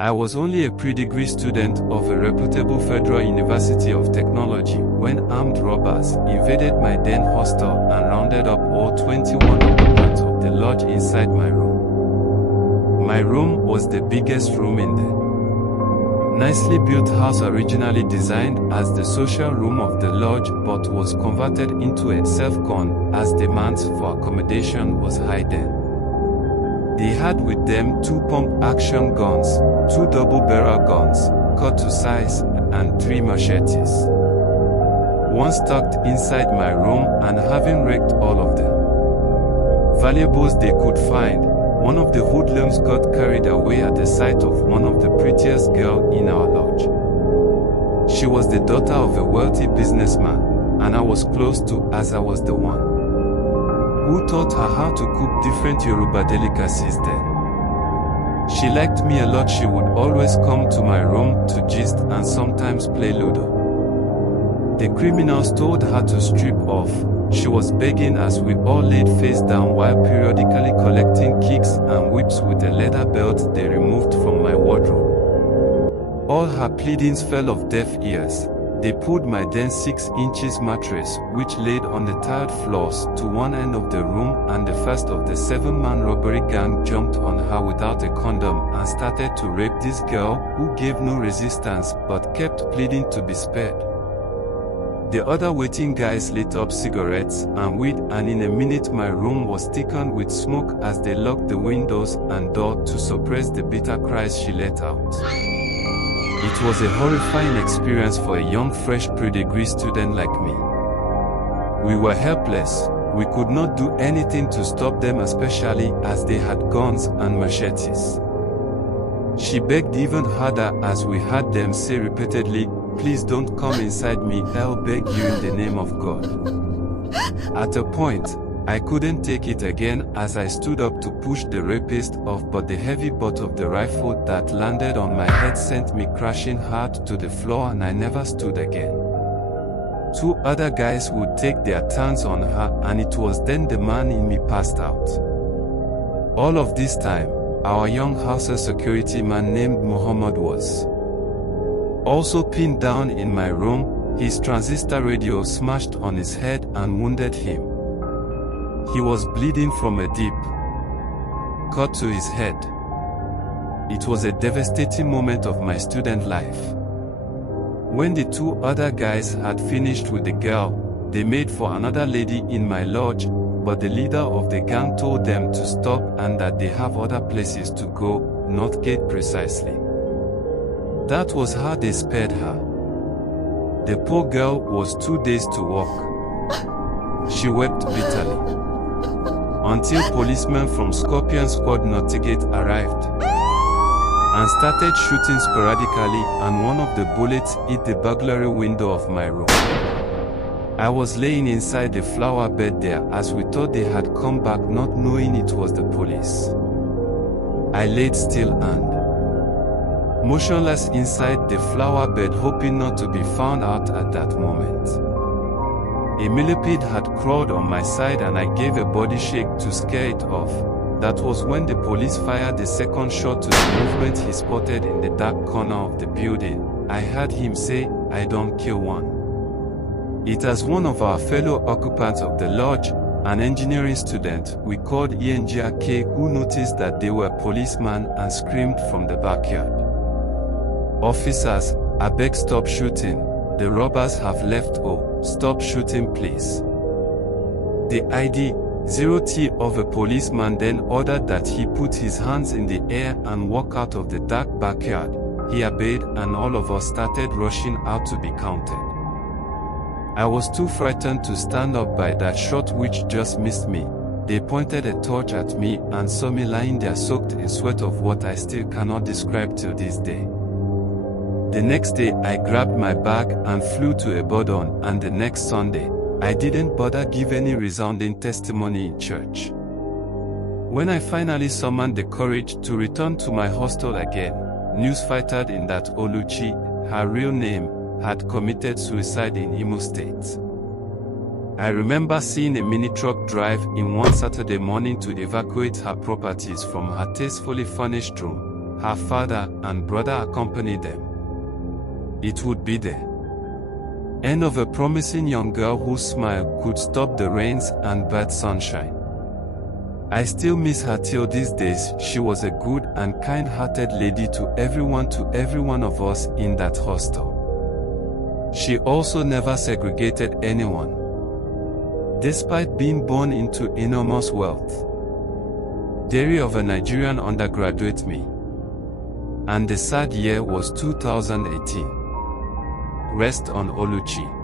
I was only a pre-degree student of a reputable Federal University of Technology when armed robbers invaded my then hostel and rounded up all 21 occupants of the lodge inside my room. My room was the biggest room in the nicely built house, originally designed as the social room of the lodge but was converted into a self-con as demands for accommodation was high then. They had with them 2 pump-action guns, 2 double-barrel guns, cut to size, and 3 machetes. Once tucked inside my room and having wrecked all of the valuables they could find, one of the hoodlums got carried away at the sight of one of the prettiest girls in our lodge. She was the daughter of a wealthy businessman, and I was close to as I was the one who taught her how to cook different Yoruba delicacies then. She liked me a lot. She would always come to my room to gist and sometimes play Ludo. The criminals told her to strip off. She was begging as we all laid face down while periodically collecting kicks and whips with a leather belt they removed from my wardrobe. All her pleadings fell off deaf ears. They pulled my then 6-inch mattress, which laid on the tiled floors, to one end of the room, and the first of the 7-man robbery gang jumped on her without a condom and started to rape this girl, who gave no resistance but kept pleading to be spared. The other waiting guys lit up cigarettes and weed, and in a minute my room was thickened with smoke as they locked the windows and door to suppress the bitter cries she let out. It was a horrifying experience for a young fresh pre-degree student like me. We were helpless. We could not do anything to stop them, especially as they had guns and machetes. She begged even harder as we had them say repeatedly, "Please don't come inside me, I'll beg you in the name of God." At a point, I couldn't take it again as I stood up to push the rapist off, but the heavy butt of the rifle that landed on my head sent me crashing hard to the floor, and I never stood again. 2 other guys would take their turns on her, and it was then the man in me passed out. All of this time, our young house security man named Muhammad was also pinned down in my room, his transistor radio smashed on his head and wounded him. He was bleeding from a deep cut to his head. It was a devastating moment of my student life. When the 2 other guys had finished with the girl, they made for another lady in my lodge, but the leader of the gang told them to stop and that they have other places to go, not gate precisely. That was how they spared her. The poor girl was 2 days to walk. She wept bitterly until policemen from Scorpion Squad Nottingham arrived and started shooting sporadically, and one of the bullets hit the burglary window of my room. I was laying inside the flower bed there as we thought they had come back, not knowing it was the police. I laid still and motionless inside the flower bed, hoping not to be found out at that moment. A millipede had crawled on my side and I gave a body shake to scare it off. That was when the police fired the second shot to the movement he spotted in the dark corner of the building. I heard him say, "I don't kill one." It was one of our fellow occupants of the lodge, an engineering student we called Engineer, who noticed that they were policemen and screamed from the backyard, "Officers, I beg, stop shooting. The robbers have left. Oh, stop shooting please." The ID-0T of a policeman then ordered that he put his hands in the air and walk out of the dark backyard. He obeyed and all of us started rushing out to be counted. I was too frightened to stand up by that shot which just missed me. They pointed a torch at me and saw me lying there soaked in sweat of what I still cannot describe till this day. The next day I grabbed my bag and flew to Ibadan, and the next Sunday, I didn't bother give any resounding testimony in church. When I finally summoned the courage to return to my hostel again, news filtered in that Oluchi, her real name, had committed suicide in Imo State. I remember seeing a mini-truck drive in one Saturday morning to evacuate her properties from her tastefully furnished room. her father and brother accompanied them. It would be the end of a promising young girl whose smile could stop the rains and bad sunshine. I still miss her till these days. She was a good and kind-hearted lady to every one of us in that hostel. She also never segregated anyone, despite being born into enormous wealth. Diary of a Nigerian undergraduate me. And the sad year was 2018. Rest on Oluchi.